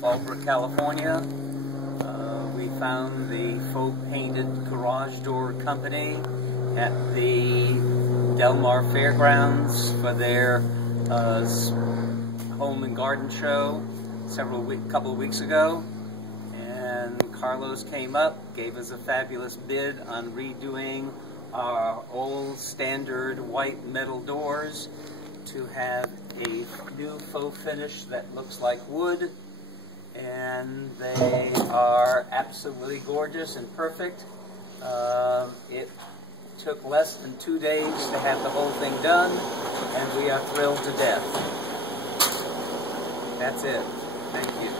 Fallbrook, California. We found the Faux painted garage door company at the Del Mar Fairgrounds for their home and garden show couple of weeks ago. And Carlos came up, gave us a fabulous bid on redoing our old standard white metal doors to have a new faux finish that looks like wood, and they are absolutely gorgeous and perfect. It took less than 2 days to have the whole thing done, and we are thrilled to death. That's it. Thank you.